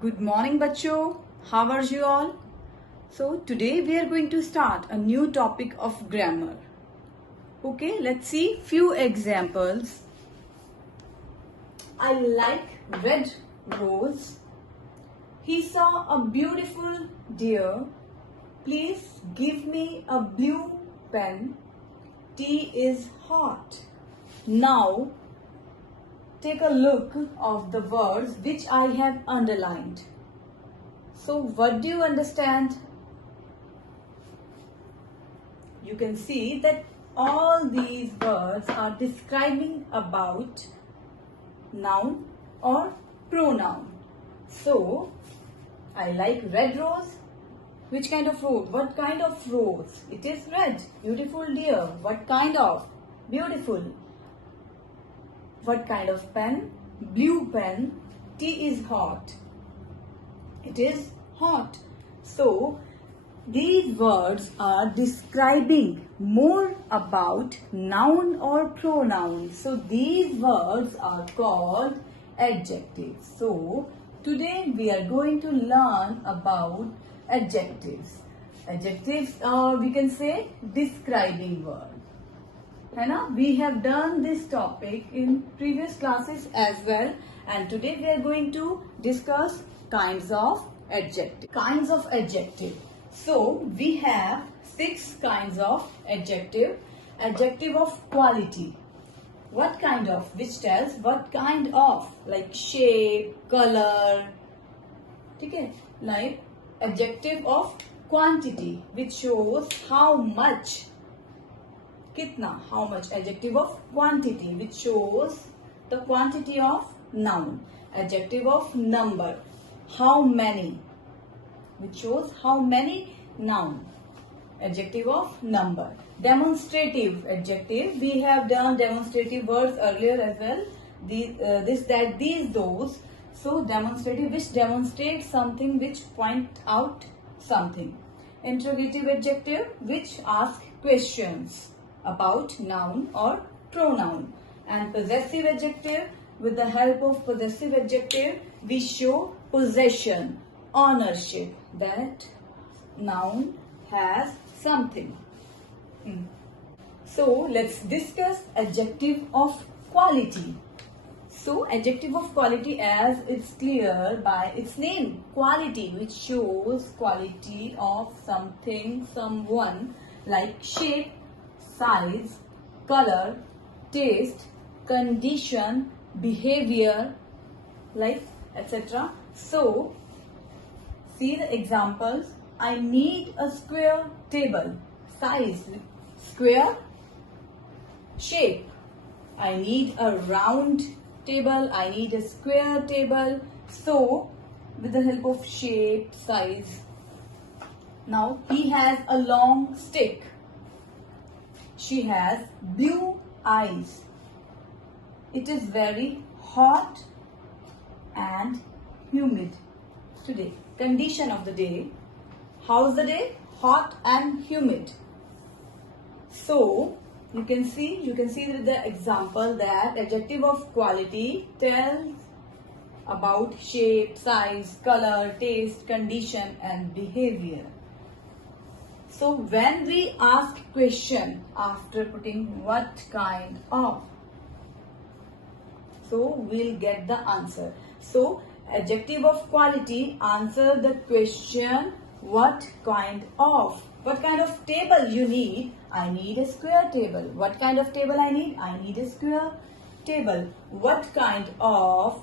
Good morning, bachcho. How are you all? So today we are going to start a new topic of grammar. Okay, let's see few examples. I like red rose. He saw a beautiful deer. Please give me a blue pen. Tea is hot. Now take a look of the words which I have underlined. So what do you understand? You can see that all these words are describing about noun or pronoun. So I like red rose. Which kind of rose? What kind of rose? It is red. Beautiful deer. What kind of? Beautiful. What kind of pen? Blue pen. Tea is hot. It is hot. So these words are describing more about noun or pronoun. So these words are called adjectives. So today we are going to learn about adjectives. Adjectives are, we can say, describing words. We have done this topic in previous classes as well, and today we are going to discuss kinds of adjective. Kinds of adjective. So we have 6 kinds of adjective. Adjective of quality. What kind of? Which tells what kind of, like shape, color. Okay, like adjective of quantity, which shows how much. Kitna, how much. Adjective of quantity, which shows the quantity of noun. Adjective of number, how many, which shows how many noun. Adjective of number. Demonstrative adjective, we have done demonstrative words earlier as well. This, that, these, those. So demonstrative, which demonstrates something, which point out something. Interrogative adjective, which ask questions about noun or pronoun. And possessive adjective, with the help of possessive adjective, we show possession, ownership, that noun has something. So let's discuss adjective of quality. So adjective of quality, as it's clear by its name, quality, which shows quality of something, someone, like shape, size, color, taste, condition, behavior, like etc. So see the examples. I need a square table. Size, square. Shape, I need a round table. I need a square table. So with the help of shape, size. Now he has a long stick. She has blue eyes. It is very hot and humid today. Condition of the day. How's the day? Hot and humid. So you can see with the example that adjective of quality tells about shape, size, color, taste, condition and behavior. So when we ask question after putting what kind of, so we'll get the answer. So adjective of quality answer the question what kind of. What kind of table you need? I need a square table. What kind of table I need? I need a square table. What kind of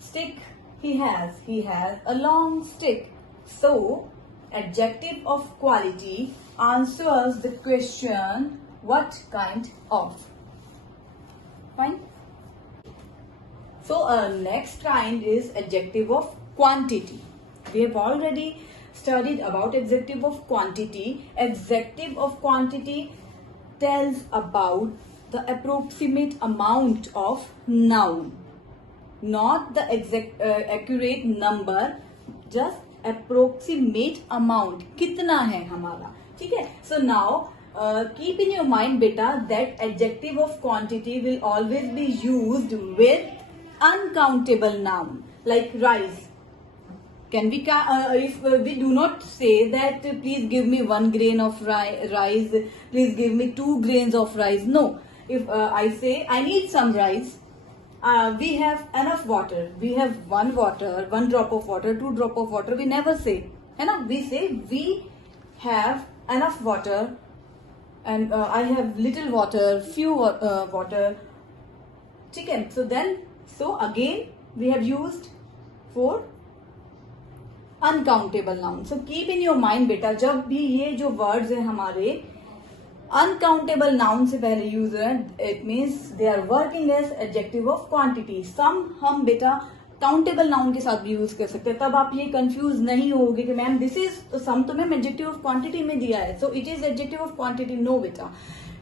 stick he has? He has a long stick. So adjective of quality answers the question what kind of. Fine. So next kind is adjective of quantity. We have already studied about adjective of quantity. Adjective of quantity tells about the approximate amount of noun, not the exact accurate number, just approximate amount. कितना है हमारा, ठीक है? So now keep in your mind, beta, that adjective of quantity will always be used with uncountable noun like rice. Can we, if we do not say that please give me 1 grain of rice, please give me 2 grains of rice. No. If I say I need some rice, we have enough water. We have 1 drop of water, 2 drop of water. We never say, है ना? We say we have enough water, and I have little water, few water. ठीक है? So again we have used for uncountable noun. So keep in your mind बेटा, जब भी ये जो words है हमारे अनकाउंटेबल नाउन से पहले यूज है, it means they are working as adjective of quantity. Some हम बेटा काउंटेबल नाउन के साथ भी यूज कर सकते हैं. तब आप ये कंफ्यूज नहीं होगे कि मैम दिस इज सम, तो मैम एडजेक्टिव ऑफ क्वांटिटी में दिया है, so it is adjective of quantity. No बेटा,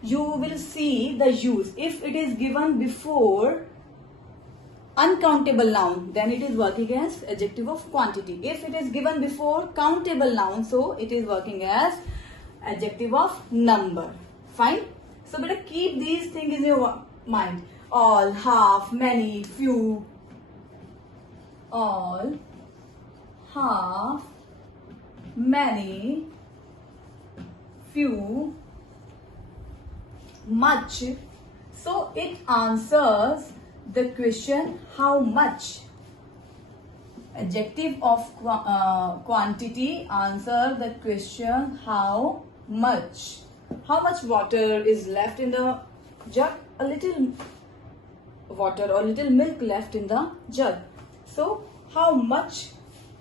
you will see the use. If it is given before uncountable noun, then it is working as adjective of quantity. If it is given before countable noun, so it is working as adjective of number. Fine. So better keep these things in your mind. All, half, many, few. All, half, many, few, much. So it answers the question how much. Adjective of quantity answer the question how much. How much water is left in the jug? A little water or little milk left in the jug. So how much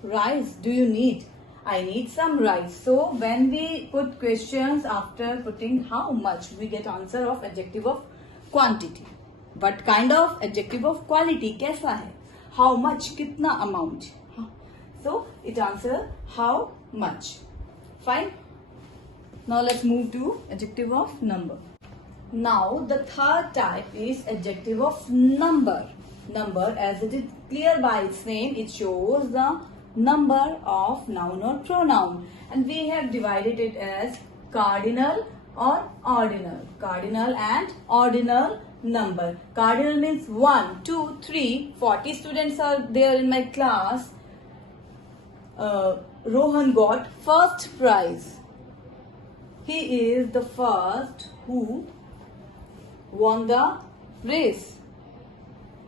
rice do you need? I need some rice. So when we put questions after putting how much, we get answer of adjective of quantity. But kind of adjective of quality कैसा है? How much, कितना amount. So it answer how much. Fine. Now let's move to adjective of number. Now the third type is adjective of number. Number, as it is clear by its name, it shows the number of noun or pronoun, and we have divided it as cardinal or ordinal. Cardinal and ordinal number. Cardinal means 1, 2, 3. 40 students are there in my class. Rohan got first prize. He is the first who won the race.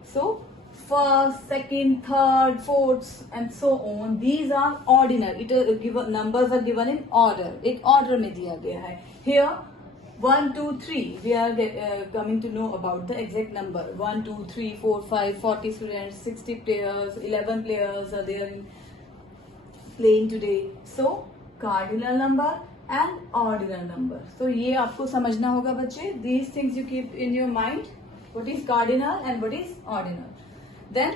So first, second, third, fourth, and so on. These are ordinal. It is given, numbers are given in order. एक order में दिया गया है. Here 1, 2, 3. We are coming to know about the exact number. 1, 2, 3, 4, 5, 40 students, 60 players, 11 players are there playing today. So cardinal number and ordinal number. So ये आपको समझना होगा बच्चे. These things you keep in your mind. What is cardinal and what is ordinal. Then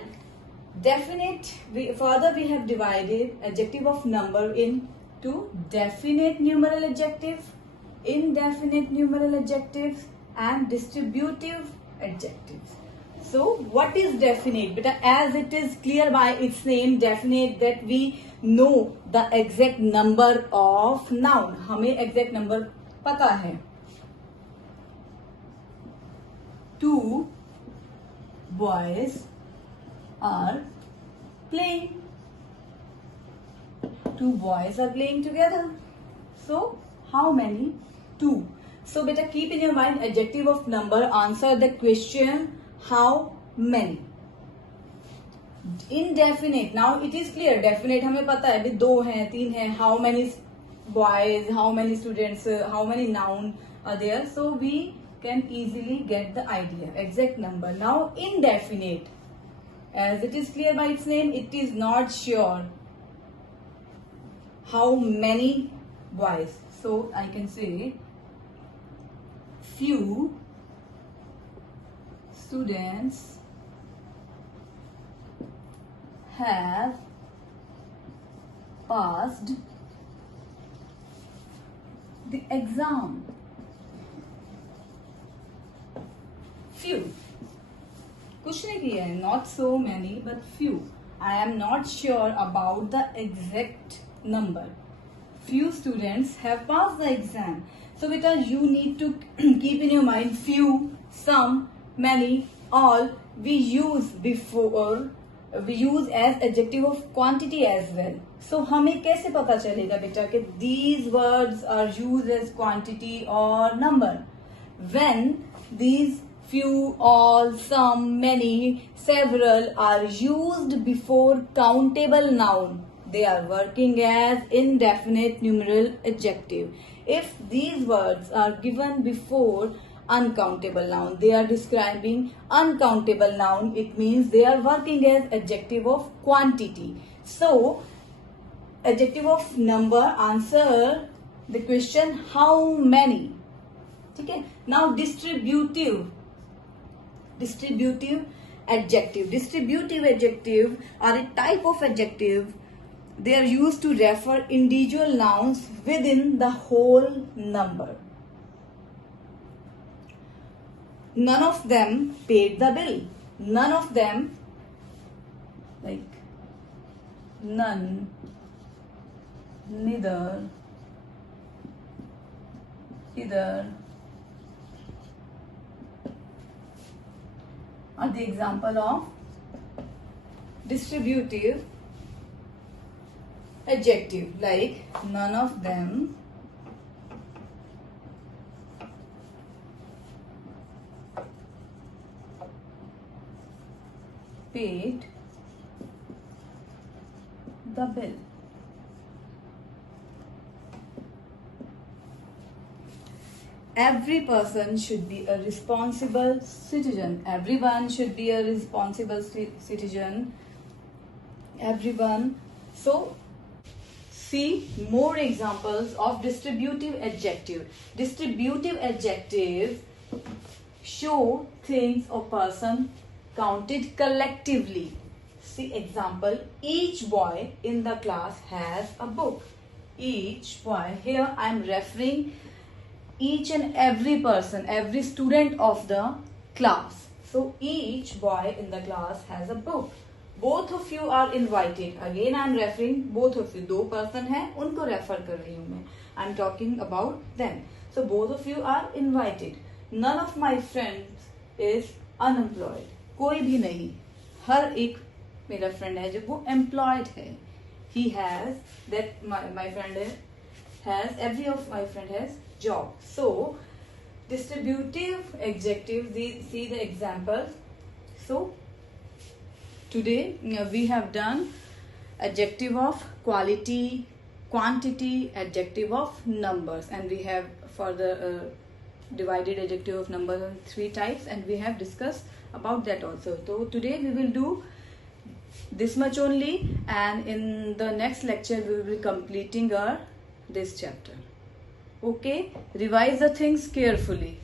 definite. Further we have divided adjective of number into definite numeral adjective, indefinite numeral adjectives, and distributive adjectives. So what is definite? But as it is clear by its name, definite, that we know the exact number of noun. हमें exact number पता है. 2 boys are playing. 2 boys are playing together. So how many? 2. So beta keep in your mind adjective of number answer the question how many. Indefinite, now it is clear. Definite हमें पता है अभी 2 हैं 3 हैं. How many boys, how many students, how many noun are there, so we can easily get the idea exact number. Now indefinite, as it is clear by its name, it is not sure how many boys. So I can say few students have passed the exam. Few. कुछ नहीं किया है. Not so many, but few. I am not sure about the exact number. Few students have passed the exam. So beta, you need to keep in your mind few, some, many, all. We use before we use as adjective of quantity as well. So हमें कैसे पता चलेगा बेटा कि these words are used as quantity or number? When these few, all, some, many, several are used before countable noun, they are working as indefinite numeral adjective. If these words are given before uncountable noun, they are describing uncountable noun, it means they are working as adjective of quantity. So adjective of number answer the question how many. Okay, now distributive adjective. Distributive adjective are a type of adjective. They are used to refer individual nouns within the whole number. None of them paid the bill. None of them, like none, neither, either, are the example of distributive adjective. Like none of them paid the bill. Every person should be a responsible citizen. Everyone should be a responsible citizen. Everyone. So, see more examples of distributive adjective. Distributive adjectives show things or person counted collectively. See example, each boy in the class has a book. Each boy, here I am referring each and every person, every student of the class. So each boy in the class has a book. Both of you are invited. Again I am referring both of you. दो person हैं, उनको refer कर रही हूँ मैं. I am talking about them. So both of you are invited. None of my friends is unemployed. कोई भी नहीं. हर एक मेरा friend है जो वो employed है. He has that my friend has, every of my friend has job. So distributive adjectives, see the examples. So today we have done adjective of quality, quantity, adjective of numbers, and we have further divided adjective of numbers in 3 types, and we have discussed about that also. So today we will do this much only, and in the next lecture we will be completing this chapter. Okay, revise the things carefully.